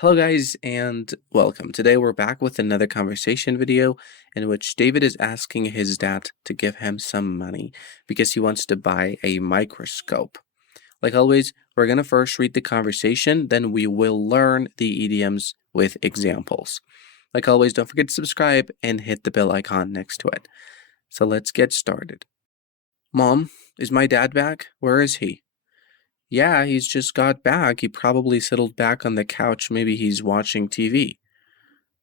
Hello guys and welcome. Today we're back with another conversation video in which David is asking his dad to give him some money because he wants to buy a microscope. Like always, we're going to first read the conversation, then we will learn the idioms with examples. Like always, don't forget to subscribe and hit the bell icon next to it. So let's get started. Mom, is my dad back? Where is he? Yeah, he's just got back. He probably settled back on the couch. Maybe he's watching TV.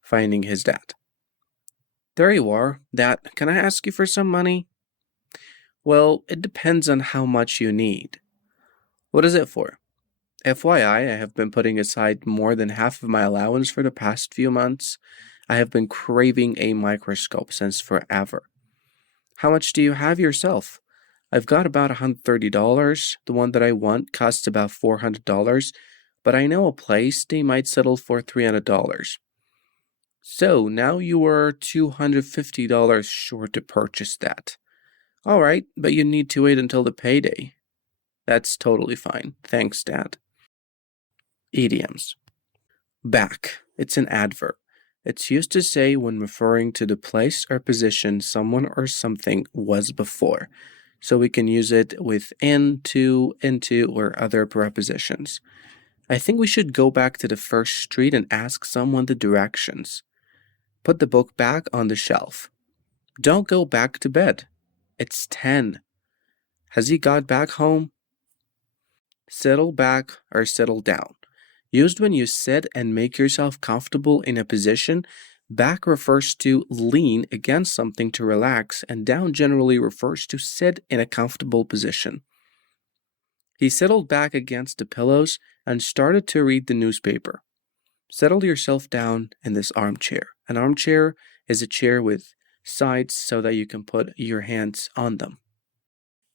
Finding his dad. There you are. Dad, can I ask you for some money? Well, it depends on how much you need. What is it for? FYI, I have been putting aside more than half of my allowance for the past few months. I have been craving a microscope since forever. How much do you have yourself? I've got about $130. The one that I want costs about $400, but I know a place they might settle for $300. So now you are $250 short to purchase that. All right, but you need to wait until the payday. That's totally fine. Thanks, Dad. Idioms. Back. It's an adverb. It's used to say when referring to the place or position someone or something was before. So we can use it with into, or other prepositions. I think we should go back to the first street and ask someone the directions. Put the book back on the shelf. Don't go back to bed. It's 10. Has he got back home? Settle back or settle down. Used when you sit and make yourself comfortable in a position, back refers to lean against something to relax, and down generally refers to sit in a comfortable position. He settled back against the pillows and started to read the newspaper. Settle yourself down in this armchair. An armchair is a chair with sides so that you can put your hands on them.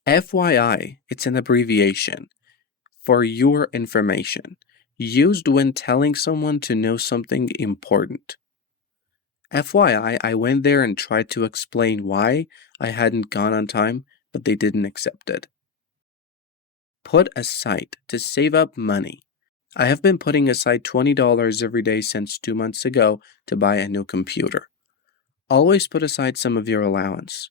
FYI, it's an abbreviation for your information, used when telling someone to know something important. FYI, I went there and tried to explain why I hadn't gone on time, but they didn't accept it. Put aside to save up money. I have been putting aside $20 every day since 2 months ago to buy a new computer. Always put aside some of your allowance.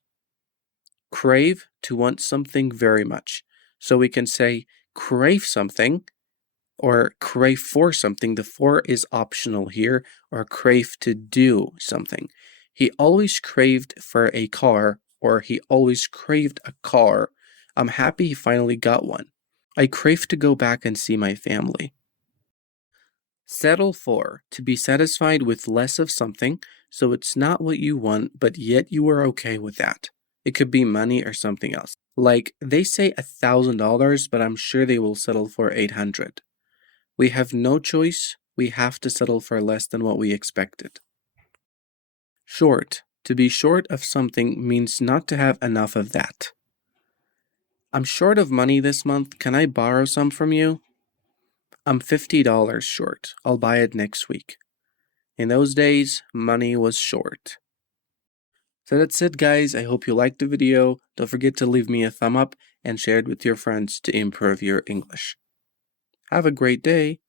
Crave, to want something very much. So we can say crave something or crave for something. The for is optional here, or crave to do something. He always craved for a car, or he always craved a car. I'm happy he finally got one. I crave to go back and see my family. Settle for, to be satisfied with less of something, so it's not what you want, but yet you are okay with that. It could be money or something else. Like, they say $1,000, but I'm sure they will settle for $800. We have no choice. We have to settle for less than what we expected. Short. To be short of something means not to have enough of that. I'm short of money this month. Can I borrow some from you? I'm $50 short. I'll buy it next week. In those days, money was short. So that's it, guys. I hope you liked the video. Don't forget to leave me a thumb up and share it with your friends to improve your English. Have a great day.